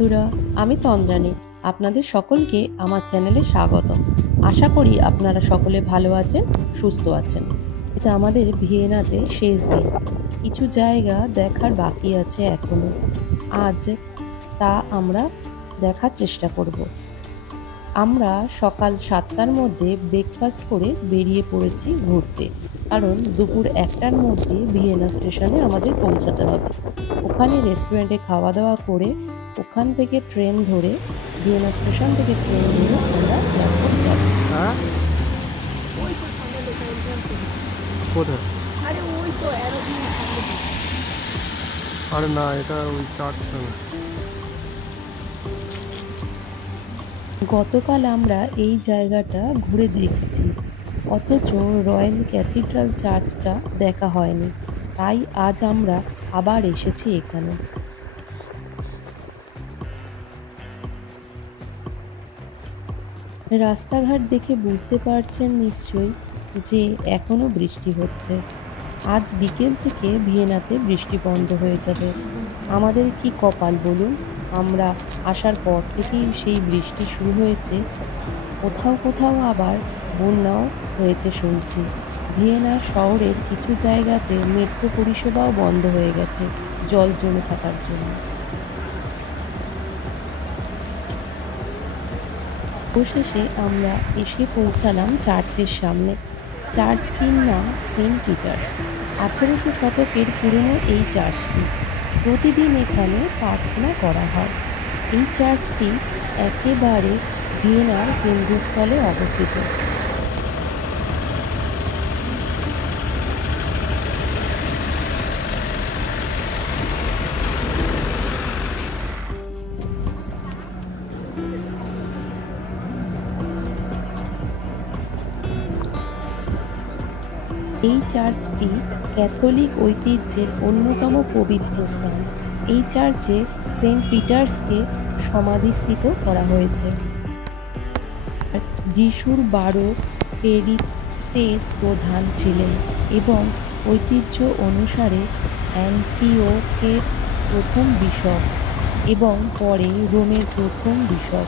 বন্ধুরা, আমি তন্দ্রানী। আপনাদের সকলকে আমার চ্যানেলে স্বাগতম। আশা করি আপনারা সকলে ভালো আছেন, সুস্থ আছেন। এটা আমাদের ভিয়েনাতে শেষ দিন। কিছু জায়গা দেখার বাকি আছে এখনো। আজ তা আমরা দেখার চেষ্টা করব। আমরা সকাল 7টার মধ্যে ব্রেকফাস্ট করে বেরিয়ে পড়েছি ঘুরতে, কারণ দুপুর 1টার মধ্যে ভিয়েনা স্টেশনে আমাদের পৌঁছাতে হবে। ওখানে রেস্টুরেন্টে খাওয়া দাওয়া করে ওখান থেকে ট্রেন ধরে, ভিয়েনা স্টেশন থেকে ট্রেন ধরে আমরা এয়ারপোর্ট যাব। হ্যাঁ, ওই তো সামনে লেখা এন্ট্রান্স। কোথায়? আরে ওই তো অ্যারোপ্লেন সামনে দিকে। আরে না, এটা ওই চার্চটা না। গতকাল আমরা এই জায়গাটা ঘুরে দেখেছি, অথচ রয়্যাল ক্যাথিড্রাল চার্চটা দেখা হয়নি। তাই আজ আমরা আবার এসেছি এখানে। রাস্তাঘাট দেখে বুঝতে পারছেন নিশ্চয়ই যে এখনও বৃষ্টি হচ্ছে। আজ বিকেল থেকে ভিয়েনাতে বৃষ্টি বন্ধ হয়ে যাবে। আমাদের কি কপাল বলুন, আমরা আসার পর থেকেই সেই বৃষ্টি শুরু হয়েছে। কোথাও কোথাও আবার বন্যাও হয়েছে শুনছি। ভিয়েনা শহরের কিছু জায়গাতে মেট্রো পরিষেবাও বন্ধ হয়ে গেছে জল জমে থাকার জন্য। অবশেষে আমরা এসে পৌঁছালাম চার্চের সামনে। চার্চটির নাম সেন্ট পিটার্স। 1800 শতকের পুরনো এই চার্চটি। প্রতিদিন এখানে প্রার্থনা করা হয়। এই চার্চটি একেবারে ভিয়েনার কেন্দ্রস্থলে অবস্থিত। এই চার্চটি ক্যাথলিক ঐতিহ্যের অন্যতম পবিত্র স্থান। এই চার্চে সেন্ট পিটার্সকে সমাধিস্থিত করা হয়েছে। যিশুর 12 প্রেরিতের প্রধান ছিলেন এবং ঐতিহ্য অনুসারে অ্যান্টিওকের প্রথম বিশপ এবং পরে রোমের প্রথম বিশপ,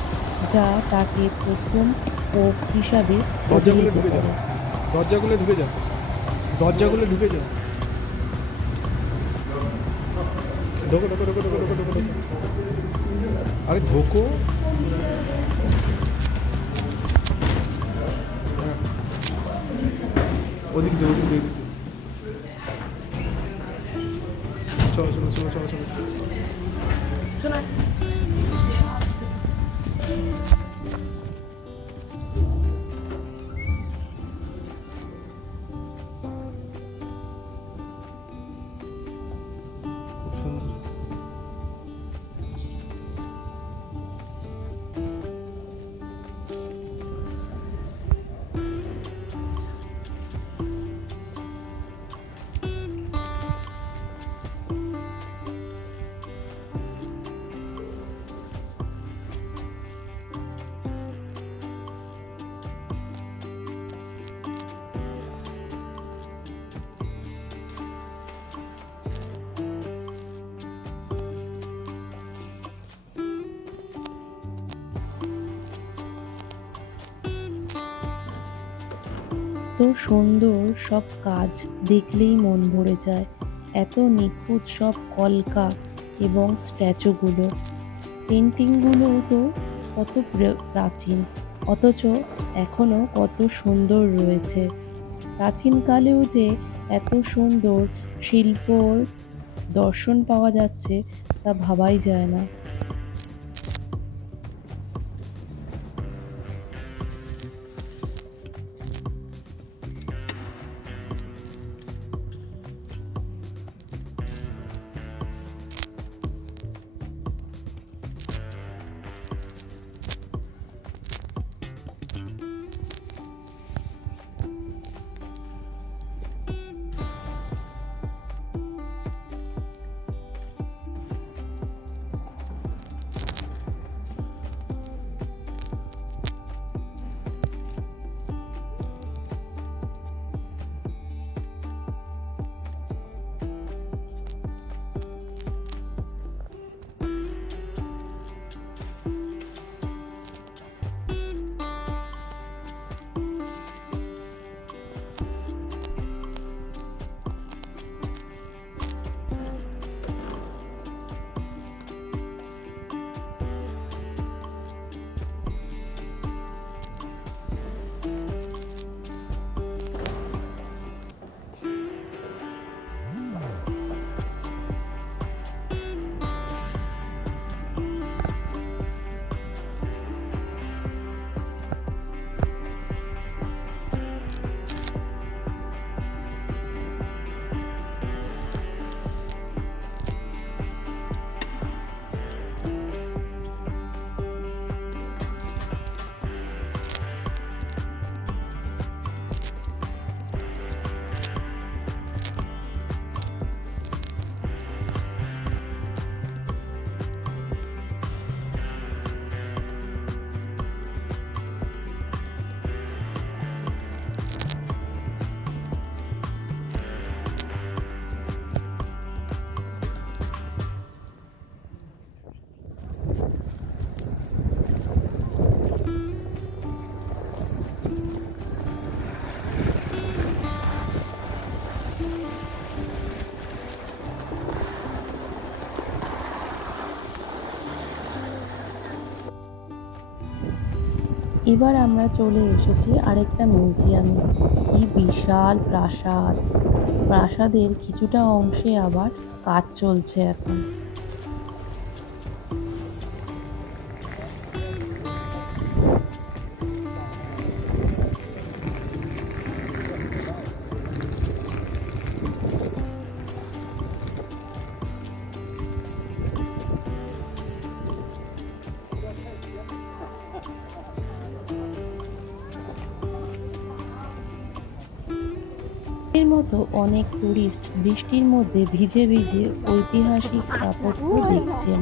যা তাকে প্রথম পোপ হিসাবে অভিহিত করে। দরজাগুলো ঢুকে যাও, দরজাগুলো ঢুকে যাও। ঢোকো ঢোকো ঢোকো ঢোকো ঢোকো ঢোকো ঢোকো। আরে ঢোকো। ওদিক দিয়ে ওদিক দিয়ে। চলো চলো চলো চলো চলো। শোনা খুব সুন্দর। এত সুন্দর সব কাজ দেখলেই মন ভরে যায়। এত নিখুঁত সব কলকা এবং স্ট্যাচুগুলো, পেন্টিংগুলোও তো কত প্রাচীন, অথচ এখনও কত সুন্দর রয়েছে। প্রাচীনকালেও যে এত সুন্দর শিল্পর দর্শন পাওয়া যাচ্ছে তা ভাবাই যায় না। এবার আমরা চলে এসেছি আরেকটা মিউজিয়ামে। কি বিশাল প্রাসাদ! প্রাসাদের কিছুটা অংশে আবার কাজ চলছে এখন। এর মতো অনেক টুরিস্ট বৃষ্টির মধ্যে ভিজে ভিজে ঐতিহাসিক স্থাপত্য দেখছেন।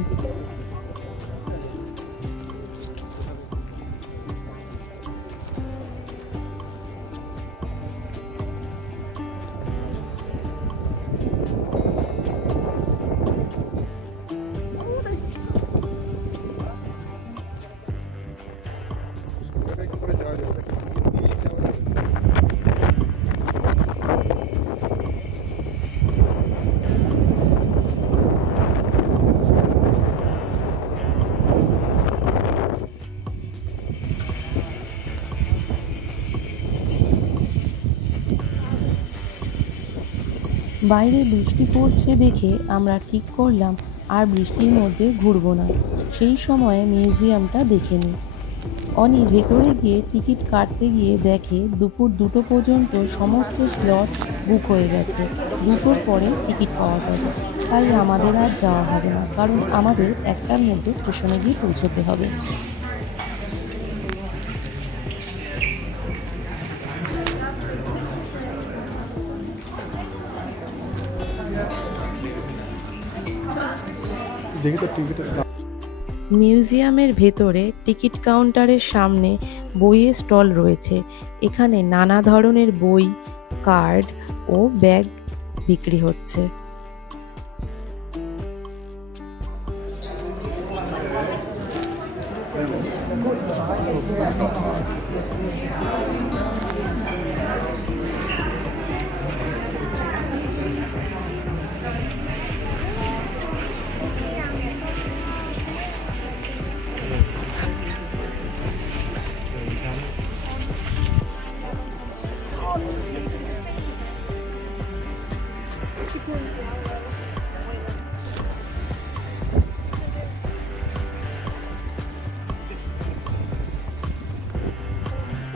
বাইরে বৃষ্টি পড়ছে দেখে আমরা ঠিক করলাম আর বৃষ্টির মধ্যে ঘুরবো না, সেই সময়ে মিউজিয়ামটা দেখে নিই। অনি ভেতরে গিয়ে টিকিট কাটতে গিয়ে দেখে দুপুর 2টো পর্যন্ত সমস্ত স্লট বুক হয়ে গেছে, 2টোর পরে টিকিট পাওয়া যাবে। তাই আমাদের আর যাওয়া হবে না, কারণ আমাদের 1টার মধ্যে স্টেশনে গিয়ে পৌঁছতে হবে। দেখি তো টিকিটের মিউজিয়ামের ভেতরে টিকিট কাউন্টারের সামনে বইয়ের স্টল রয়েছে। এখানে নানা ধরনের বই, কার্ড ও ব্যাগ বিক্রি হচ্ছে।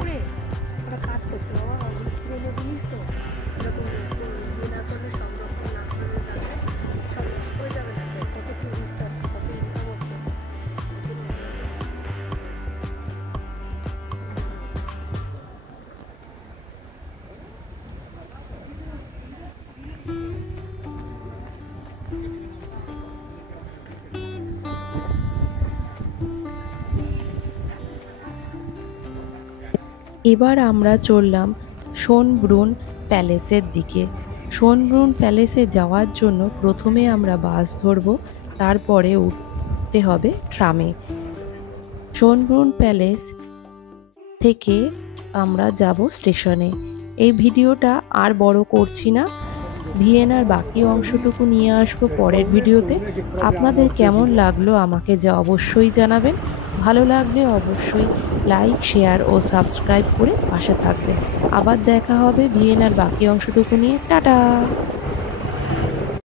ওরে ওরা কাজ করছে বাবা, অনেক পুরোনো জিনিস তো, এরকম ইয়ে না করলে, সংরক্ষণ না করলে সব নষ্ট হয়ে যাবে না। কত টুরিস্ট আসছে, কত ইনকাম হচ্ছে। এবার আমরা চললাম শোনব্রুন প্যালেসের দিকে। শোনব্রুন প্যালেসে যাওয়ার জন্য প্রথমে আমরা বাস ধরব, তারপরে উঠতে হবে ট্রামে। শোনব্রুন প্যালেস থেকে আমরা যাব স্টেশনে। এই ভিডিওটা আর বড় করছি না, ভিয়েনার বাকি অংশটুকু নিয়ে আসবো পরের ভিডিওতে। আপনাদের কেমন লাগলো আমাকে অবশ্যই জানাবেন। ভালো লাগলে অবশ্যই লাইক, শেয়ার ও সাবস্ক্রাইব করে পাশে থাকবেন। আবার দেখা হবে ভিয়েনার বাকি অংশটুকু নিয়ে। টাটা।